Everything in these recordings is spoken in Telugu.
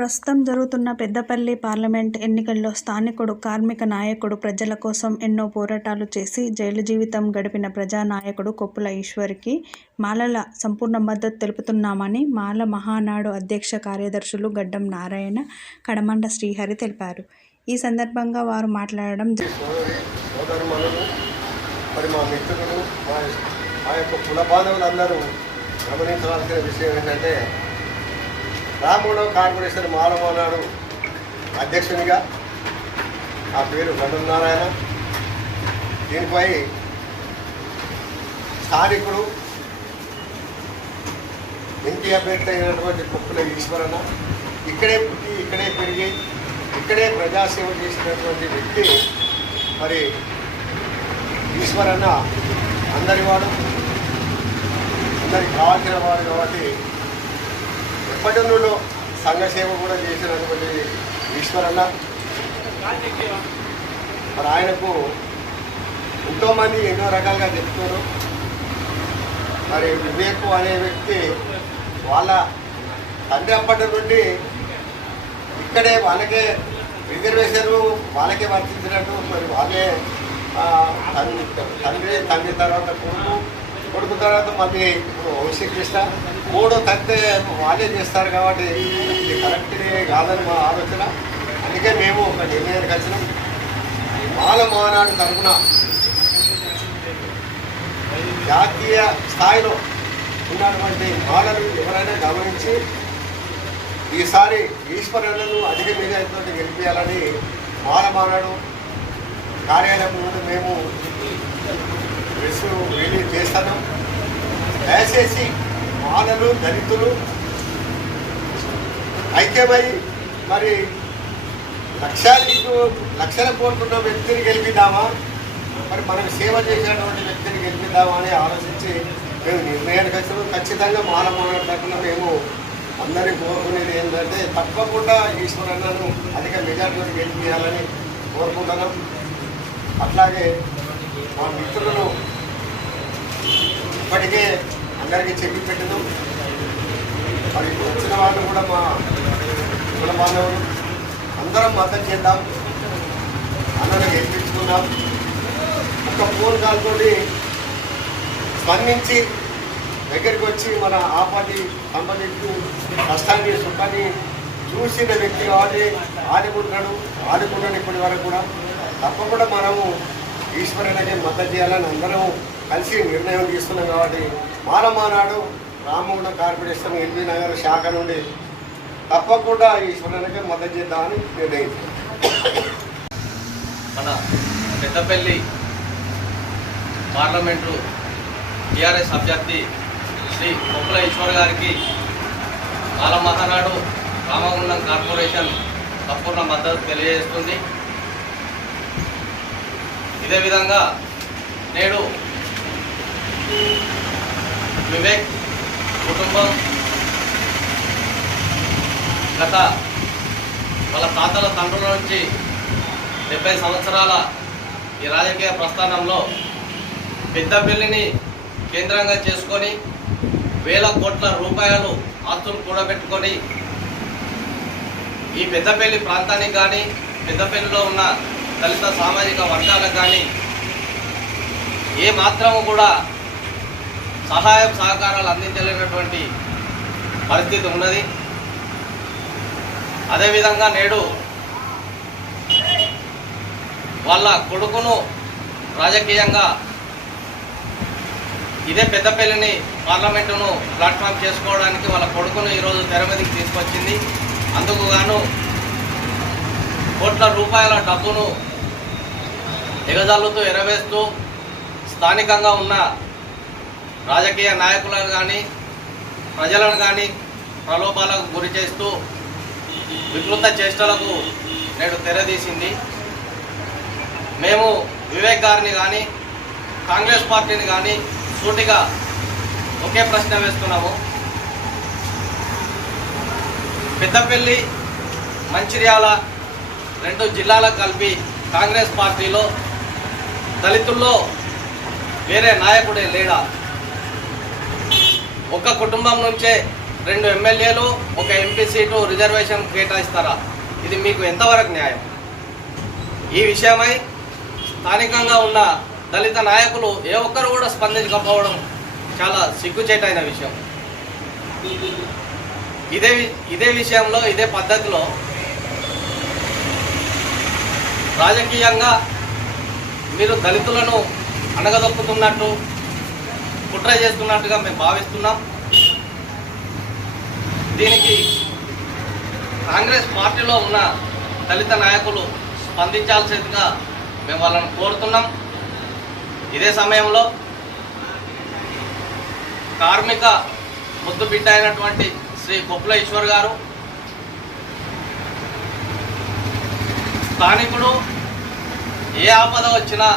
ప్రస్తుతం జరుగుతున్న పెద్దపల్లి పార్లమెంట్ ఎన్నికల్లో స్థానికుడు కార్మిక నాయకుడు ప్రజల కోసం ఎన్నో పోరాటాలు చేసి జైలు జీవితం గడిపిన ప్రజానాయకుడు కొప్పుల ఈశ్వర్కి మాలల సంపూర్ణ మద్దతు తెలుపుతున్నామని మాల మహానాడు అధ్యక్ష కార్యదర్శులు గడ్డం నారాయణ కడమండ శ్రీహరి తెలిపారు. ఈ సందర్భంగా వారు మాట్లాడడం మా యొక్క కుల బాంధవులందరూ గమనించవలసిన విషయం ఏంటంటే రామూడవ కార్పొరేషన్ మాలమోనాడు అధ్యక్షునిగా. ఆ పేరు గండం నారాయణ. దీనిపై స్థానికుడు ఎంపీ అభ్యర్థి అయినటువంటి కుప్పుల ఈశ్వరన్న ఇక్కడే పుట్టి ఇక్కడే పెరిగి ఇక్కడే ప్రజాసేవ చేసినటువంటి వ్యక్తి. మరి ఈశ్వరన్న అందరి వాడు అందరికి కావాల్సిన వాడు కాబట్టి ఎప్పటి నుండి సంఘసేవ కూడా చేసినటువంటి ఈశ్వరన్న. మరి ఆయనకు ఎంతోమంది ఎన్నో రకాలుగా చెప్తున్నారు మరి వివేక్ అనే వ్యక్తి వాళ్ళ తండ్రి అప్పటి నుండి ఇక్కడే వాళ్ళకే రిజర్వేషన్ వాళ్ళకే వర్తించినట్టు మరి వాళ్ళే తండ్రి తండ్రి తండ్రి తర్వాత కొడుకు కొడుకు తర్వాత మళ్ళీ శ్రీకృష్ణ వంశీకృష్ణ మూడో తండ్రి వాళ్ళే చేస్తారు కాబట్టి ఇది కరెక్ట్ కాదని మా ఆలోచన. అందుకే మేము ఒక నిర్ణయానికి వచ్చినాం. బాల మానాడు తరఫున జాతీయ స్థాయిలో ఉన్నటువంటి బాలను ఎవరైనా గమనించి ఈసారి ఈశ్వరులను అధిక మెజారిటీతో గెలిపించాలని బాల మానాడు కార్యాలయం మేము ప్రెస్ రిలీజ్ చేస్తాను. దయచేసి మానలు దళితులు ఐక్యమై మరి లక్షాలకు లక్షలు కోరుకున్న వ్యక్తిని గెలిపిద్దామా? మరి మనం సేవ చేసినటువంటి వ్యక్తిని గెలిపిద్దామా అని ఆలోచించి మేము నిర్ణయానికి వచ్చినాం. ఖచ్చితంగా మాల మానవ తరఫున మేము అందరి కోరుకునేది ఏంటంటే తప్పకుండా ఈశ్వరన్నను అధిక మెజార్టీతో గెలిపించాలని కోరుకుంటున్నాం. అట్లాగే మా మిత్రులను ఇప్పటికే అందరికీ చెప్పి పెట్టదు మరి వచ్చిన వాళ్ళు కూడా మా కుల బాంధవులు అందరం మద్దతు చేద్దాం అన్నను గెలిపించుకుందాం. ఒక ఫోన్ కాల్తో స్పందించి దగ్గరికి వచ్చి మన ఆపది సంబంధించి కష్టాన్ని సుఖాన్ని చూసిన వ్యక్తి కాబట్టి ఆడుకుంటున్నాడు ఆడుకున్నాడు ఇప్పటి వరకు కూడా. తప్పకుండా మనము ఈశ్వరునికి మద్దతు చేయాలని అందరం కలిసి నిర్ణయం తీసుకున్నాం కాబట్టి మానమానాడు రామగుండ కార్పొరేషన్ ఎల్బీ నగర్ శాఖ నుండి తప్పకుండా ఈశ్వరునికి మద్దతు చేద్దామని నిర్ణయించాం. మన పెద్దపల్లి పార్లమెంటు టీఆర్ఎస్ అభ్యర్థి శ్రీ కొప్పుల ఈశ్వర్ గారికి మాల మహానాడు రామగుండం కార్పొరేషన్ సంపూర్ణ మద్దతు తెలియజేస్తుంది. ఇదే విధంగా నేడు వివేక్ కుటుంబం గత వాళ్ళ తాతల తండ్రుల నుంచి డెబ్బై సంవత్సరాల ఈ రాజకీయ ప్రస్థానంలో పెద్దపల్లిని కేంద్రంగా చేసుకొని వేల కోట్ల రూపాయలు ఆస్తులు కూడబెట్టుకొని ఈ పెద్దపల్లి ప్రాంతానికి కానీ పెద్దపల్లిలో ఉన్న దళిత సామాజిక వర్గాలకు కానీ ఏ మాత్రము కూడా సహాయం సహకారాలు అందించలేనటువంటి పరిస్థితి ఉన్నది. అదేవిధంగా నేడు వాళ్ళ కొడుకును రాజకీయంగా ఇదే పెద్దపల్లిని పార్లమెంటును ప్లాట్ఫామ్ చేసుకోవడానికి వాళ్ళ కొడుకును ఈరోజు తెర మీదకి తీసుకొచ్చింది. అందుకు గాను కోట్ల రూపాయల డబ్బును ఎగజాలుతూ ఎరవేస్తూ స్థానికంగా ఉన్న రాజకీయ నాయకులను కానీ ప్రజలను కానీ ప్రలోభాలకు గురి చేస్తూ వికృత చేష్టలకు నేడు తెరదీసింది. మేము వివేక్ గారిని కానీ కాంగ్రెస్ పార్టీని కానీ సూటిగా ఒకే ప్రశ్న వేస్తున్నాము. పెద్దపల్లి మంచిర్యాల రెండు జిల్లాలకు కలిపి కాంగ్రెస్ పార్టీలో దళితుల్లో వేరే నాయకుడే లేడా? ఒక కుటుంబం నుంచే రెండు ఎమ్మెల్యేలు ఒక ఎంపీ సీటు రిజర్వేషన్ కేటాయిస్తారా? ఇది మీకు ఎంతవరకు న్యాయం? ఈ విషయమై స్థానికంగా ఉన్న దళిత నాయకులు ఏ ఒక్కరు కూడా స్పందించకపోవడం చాలా సిగ్గుచేటైన విషయం. ఇదే వి- ఇదే విషయంలో ఇదే పద్ధతిలో రాజకీయంగా మీరు దళితులను అణగదొక్కుతున్నట్టు కుట్ర చేస్తున్నట్టుగా మేము భావిస్తున్నాం. దీనికి కాంగ్రెస్ పార్టీలో ఉన్న దళిత నాయకులు స్పందించాల్సిందిగా మేము వాళ్ళని కోరుతున్నాం. ఇదే సమయంలో కార్మిక ముద్దు బిడ్డ అయినటువంటి శ్రీ కొప్పుల ఈశ్వర్ గారు స్థానికుడు ఏ ఆపద వచ్చినా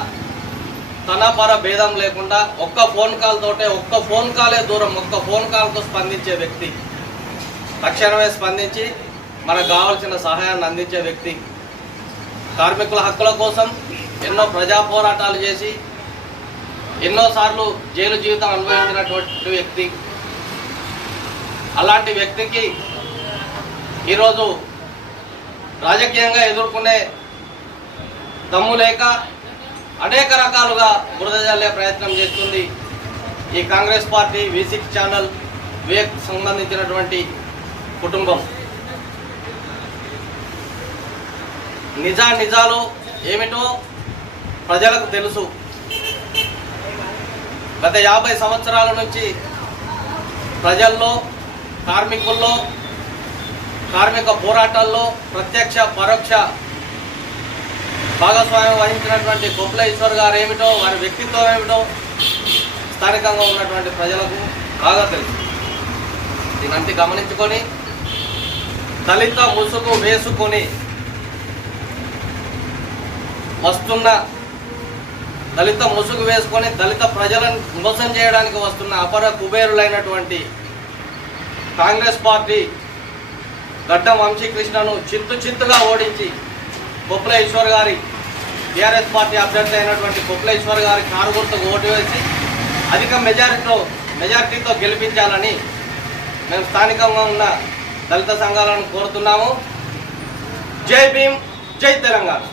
తన పర భేదం లేకుండా ఒక్క ఫోన్ కాల్ తోటే ఒక్క ఫోన్ కాలే దూరం ఒక్క ఫోన్ కాల్తో స్పందించే వ్యక్తి. తక్షణమే స్పందించి మనకు కావాల్సిన సహాయాన్ని అందించే వ్యక్తి. కార్మికుల హక్కుల కోసం ఎన్నో ప్రజా పోరాటాలు చేసి ఎన్నోసార్లు జైలు జీవితం అనుభవించినటువంటి వ్యక్తి. అలాంటి వ్యక్తికి ఈరోజు రాజకీయంగా ఎదుర్కొనే దమ్ము లేక అనేక రకాలుగా బురద జల్లే ప్రయత్నం చేస్తుంది ఈ Congress party V six channel Vivek సంబంధించినటువంటి కుటుంబం. నిజా నిజాలు ఏమిటో ప్రజలకు తెలుసు. గత యాభై సంవత్సరాల నుంచి ప్రజల్లో కార్మికుల్లో కార్మిక పోరాటాల్లో ప్రత్యక్ష పరోక్ష భాగస్వామ్యం వహించినటువంటి కొప్పుల ఈశ్వర్ గారు ఏమిటో వారి వ్యక్తిత్వం ఏమిటో స్థానికంగా ఉన్నటువంటి ప్రజలకు బాగా తెలుసు. దీనంతా గమనించుకొని దళిత ముసుగు వేసుకొని వస్తున్న దళిత ముసుగు వేసుకొని దళిత ప్రజలను మోసం చేయడానికి వస్తున్న అపర కుబేరులైనటువంటి కాంగ్రెస్ పార్టీ గడ్డం వంశీకృష్ణను చిత్తు చిత్తుగా ఓడించి కొప్పుల ఈశ్వర్ గారి టీఆర్ఎస్ పార్టీ అభ్యర్థి అయినటువంటి కొప్పుల గారి కారు ఓటు వేసి అధిక మెజారిటీలో మెజారిటీతో గెలిపించాలని మేము స్థానికంగా ఉన్న దళిత సంఘాలను కోరుతున్నాము. జై భీమ్ జై తెలంగాణ.